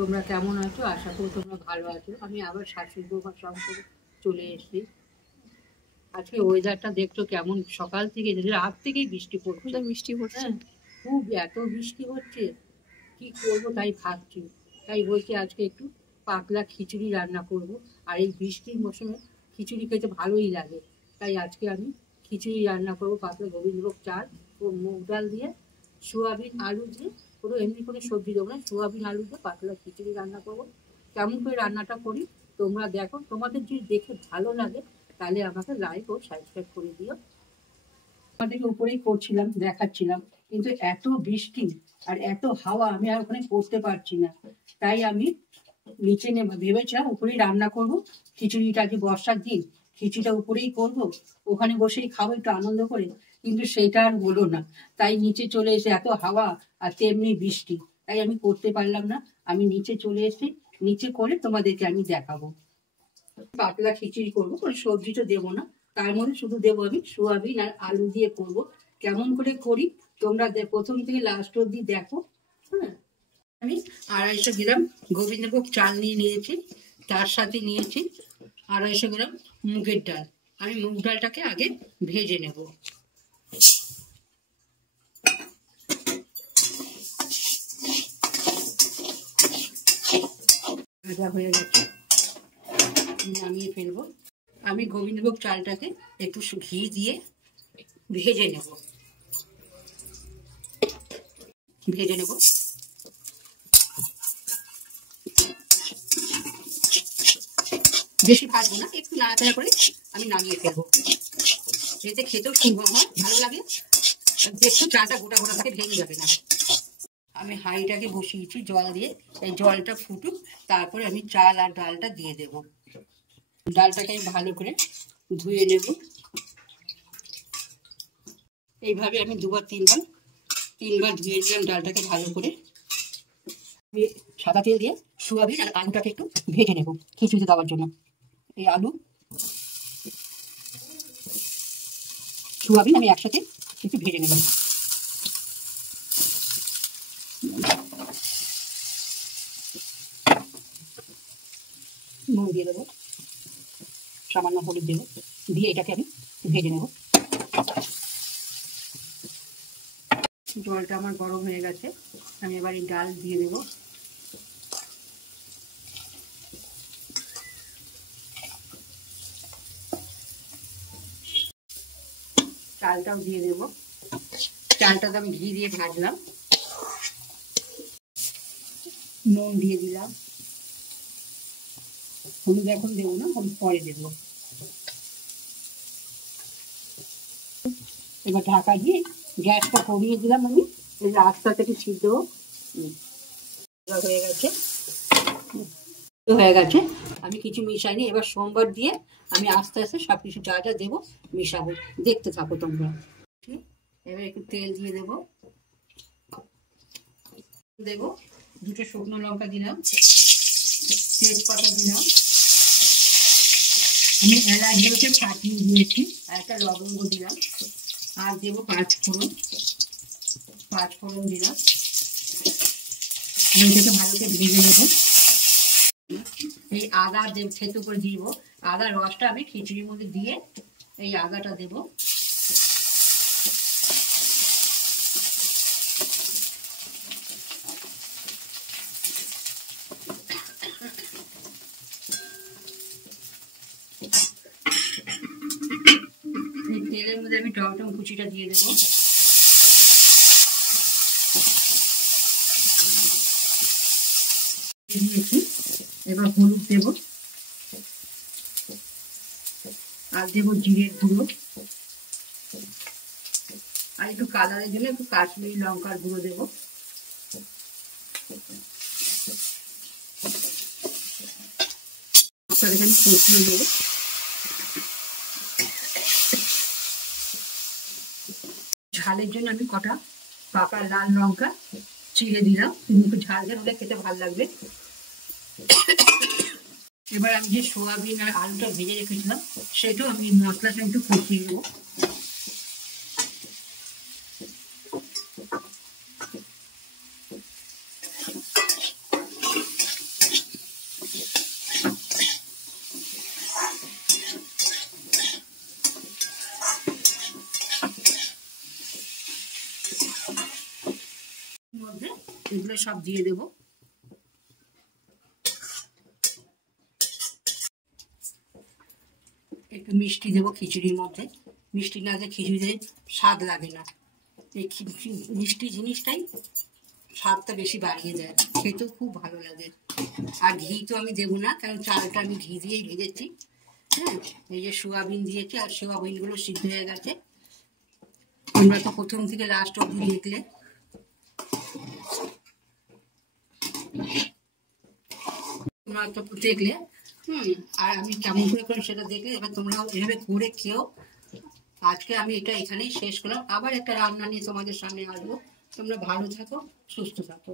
তোমরা কেমন আছো? আশা করি তোমরা ভালো আছো। আমি আবার শাশুড়ি বৌমার সঙ্গে চলে এসেছি। আজকে ওয়েদারটা দেখছো কেমন, সকাল থেকে রাত থেকেই বৃষ্টি পড়ছে। হ্যাঁ, খুব এত বৃষ্টি হচ্ছে, কি করবো তাই ভাবছি। তাই বলছি আজকে একটু পাতলা খিচুড়ি রান্না করব। আর এই বৃষ্টির মৌসুমে খিচুড়ি খেতে ভালোই লাগে। তাই আজকে আমি খিচুড়ি রান্না করবো পাতলা গোবিন্দভোগ চাল ও মুগ ডাল দিয়ে, সোয়াবিন আলু দিয়ে, কোনো এমনি করে সবজি দেবো না, সোয়াবিন আলু দিয়ে পাতলা খিচুড়ি রান্না করবো। কেমন করে রান্নাটা করি তোমরা দেখো। তোমাদের যদি দেখে ভালো লাগে তাহলে আমাকে লাইক ও সাবস্ক্রাইব করে দিও। আমাদেরকে উপরেই করছিলাম, দেখাচ্ছিলাম, কিন্তু এত বৃষ্টি আর এত হাওয়া আমি আর ওখানে করতে পারছি না। তাই আমি নিচে ভেবেছিলাম উপরেই রান্না করব খিচুড়িটা। আজকে বর্ষার দিন, খিচুড়িটা উপরেই করব, ওখানে বসেই খাবো একটু আনন্দ করে, কিন্তু সেটা আর হলো না। তাই নিচে চলে এসে এত হাওয়া আর তেমনি বৃষ্টি, তাই আমি করতে পারলাম না। আমি নিচে চলে এসে নিচে করে তোমাদেরকে আমি দেখাবো। পাতলা খিচুড়ি করবো, কোনো সবজি তো দেবো না, তার মধ্যে শুধু দেবো আমি সোয়াবিন আর আলু দিয়ে করব। কেমন করে করি তোমরা প্রথম থেকে লাস্ট অব্দি দেখো। হ্যাঁ, আমি 250 গ্রাম গোবিন্দভোগ চাল নিয়ে নিয়েছি, তার সাথে নিয়েছি 250 গ্রাম মুগের ডাল। আমি মুগ ডালটাকে আগে ভেজে নেব। ভাজা হয়ে গেছে, নামিয়ে ফেলবো। আমি গোবিন্দভোগ চালটাকে একটু ঘি দিয়ে ভেজে নেব। বেশি ভাজবো না, একটু নাড়াচাড়া করে আমি নামিয়ে ফেলবো। এতে খেতেও সুন্দর হয়, ভালো লাগে। দেখছো চালটা গোটা গোটা থেকে ভেঙে যাবে না। আমি হাঁড়িটাকে বসিয়েছি জল দিয়ে, এই জলটা ফুটুক, তারপরে আমি চাল আর ডালটা দিয়ে দেব। ডালটাকে আমি ভালো করে ধুয়ে নেব। এইভাবে আমি দুবার তিনবার ধুয়ে দিলাম ডালটাকে ভালো করে। সাদা তেল দিয়ে সোয়াবিন আর আলুটাকে একটু ভেজে নেব খিচুড়িতে দেওয়ার জন্য। এই আলু সোয়াবিন আমি একসাথে একটু ভেজে নেব। নুন দিয়ে দেবো, সামান্য হলুদ দেবো, দিয়ে এটাকে আমি ভেজে নেব। জলটা আমার গরম হয়ে গেছে, আমি এবার এই ডাল দিয়ে দেবো। চালটাও দিয়ে দেবো। চালটাকে আমি ঘি দিয়ে ভাজলাম। নুন দিয়ে দিলাম, হলুদ এখন দেবো না, হলুদ পরে দেবো। এবার ঢাকা দিয়ে গ্যাসটা কমিয়ে দিলাম। আমি এই রাস্তা থেকে সিদ্ধ হয়ে গেছে, আমি কিছু মিশাইনি। এবার সোমবার দিয়ে আমি আস্তে আস্তে সবকিছু যা যা দেবো মিশাবো, দেখতে থাকো তোমরা। এবার একটু তেল দিয়ে দেবো, দুটো শুকনো লঙ্কা দিলাম, তেজপাতা দিলাম, আমি এলাচি হচ্ছে ফাটিয়ে দিয়েছি, আর একটা লবঙ্গ দিলাম, আর দেবো 5 ফোড়ন দিলাম। এটাকে ভালো করে ভেজে নেবো। এই আদা থেতো করে দিব, আদার রসটা আমি খিচুড়ির মধ্যে দিয়ে এই আদাটা দেব। এই তেলের মধ্যে আমি টমেটো কুচিটা দিয়ে দেবো। এবার হলুদ দেব, আর দেবো জিরের গুঁড়ো, আর একটু কালারের জন্য একটু কাশ্মীরি লঙ্কার গুঁড়ো দেবো। এখানে কষিয়ে নেব। ঝালের জন্য আমি কটা পাকা লাল লঙ্কা চিড়ে দিলাম, একটু ঝাল ঝাল হলে খেতে ভালো লাগবে। এবার আমি যে সোয়াবিন আর আলুটা ভেজে রেখেছিলাম সেটাও আমি মশলার সঙ্গে একটু কষিয়ে নেবো। এগুলো সব দিয়ে দেবো। একটু মিষ্টি দেবো খিচুড়ির মধ্যে, মিষ্টি না দিয়ে খিচুড়িতে স্বাদ লাগে না। এই মিষ্টি জিনিসটাই স্বাদটা বেশি বাড়িয়ে দেয়, খেতেও খুব ভালো লাগে। আর ঘি তো আমি দেবো না, কারণ চালটা আমি ঘি দিয়েই ভেজেছি। হ্যাঁ, এই যে সোয়াবিন দিয়েছি, আর সোয়াবিনগুলো সিদ্ধ হয়ে গেছে। আমরা তো প্রথম থেকে লাস্ট অবধি দেখলে। তোমরা তো দেখলে, আর আমি কেমন করে করি সেটা দেখলে। এবার তোমরাও এভাবে করে খেও। আজকে আমি এটা এখানেই শেষ করলাম, আবার একটা রান্না নিয়ে তোমাদের সামনে আসবো। তোমরা ভালো থাকো, সুস্থ থাকো।